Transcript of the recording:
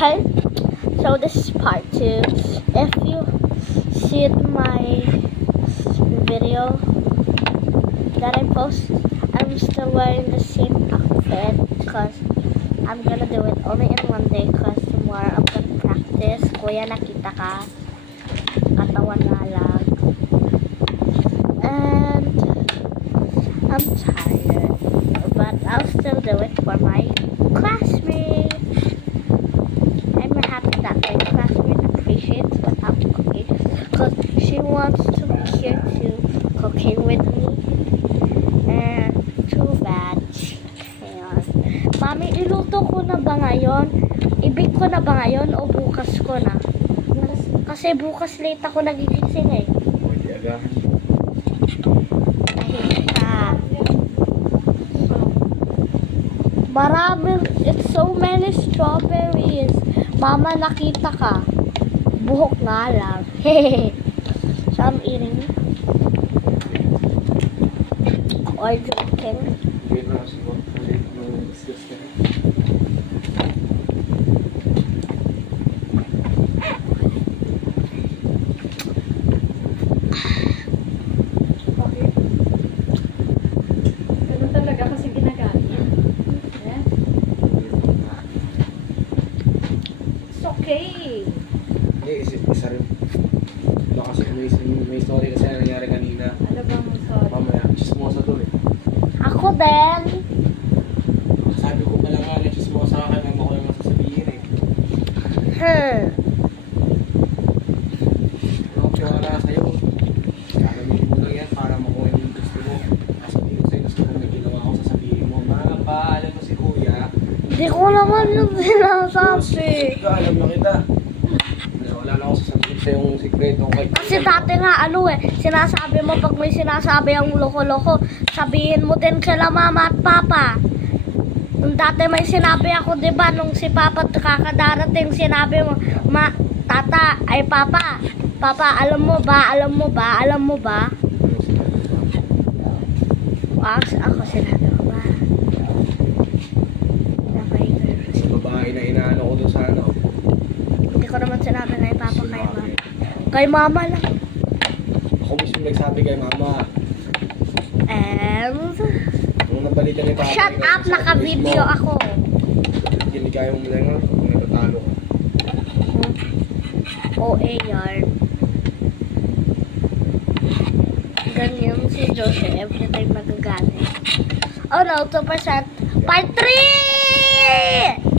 Okay, so this is part 2. If you see my video that I post, I'm still wearing the same outfit because I'm gonna do it only in one day because tomorrow I'm gonna practice. Kuya, nakita ka? Katawan nga lang. And I'm tired, but I'll still do it for my classmates. I'm happy that my classmate appreciates what I'm cooking because she wants to here to cooking with me. And too bad she can't. Mami, iluto ko na ba ngayon? Ibig ko na ba ngayon o bukas ko na? Kasi bukas late ako nagigising eh. Pwede agahan. Maraming, it's so many strawberries. Mama, nakita ka. Buhok nga lang. So I'm eating. Or drinking. Hindi na siguro. Discuss ka. Ganun talaga kasi ginagamit. Yeah. It's okay. Hindi, isa rin. Ano kasi may story kasi na nangyari kanina. Ano bang sorry? Mamaya, chismosa to eh. Ako din. Sabi ko pala nga na chismosa ka, ano ko lang masasabihin eh. Ako tiwala sa'yo. Sasabihin mo lang yan para makuha yung gusto mo. Sasabihin ko sa'yo, gusto mo may ginawa ko, sasabihin mo, mga pa, alam mo si kuya. Di ko naman yung sinasabi. Alam na kita. Wala na ako sasabihin sa yung sikreto kay Kasi dati nga sinasabi mo pag may sinasabi ang loko-loko, sabihin mo din kila mama at papa. Nung dati may sinabi ako, di ba, nung si papa kakadarating, sinabi mo, tata, ay papa, alam mo ba? Ako sinabi ko ba? sa babae na inaano ko doon sa ano. Hindi ko naman sinabi kay papa, kay mama. Kay mama lang. Ako mismo nagsabi kay mama. And Nung nabalikan ni papa. shut up, naka-video ako. Hindi kaya mo lang kung natatalo ka. OA yarn. Ganyan si Josie every time nagagalit. Oh no, 2%. Part 3!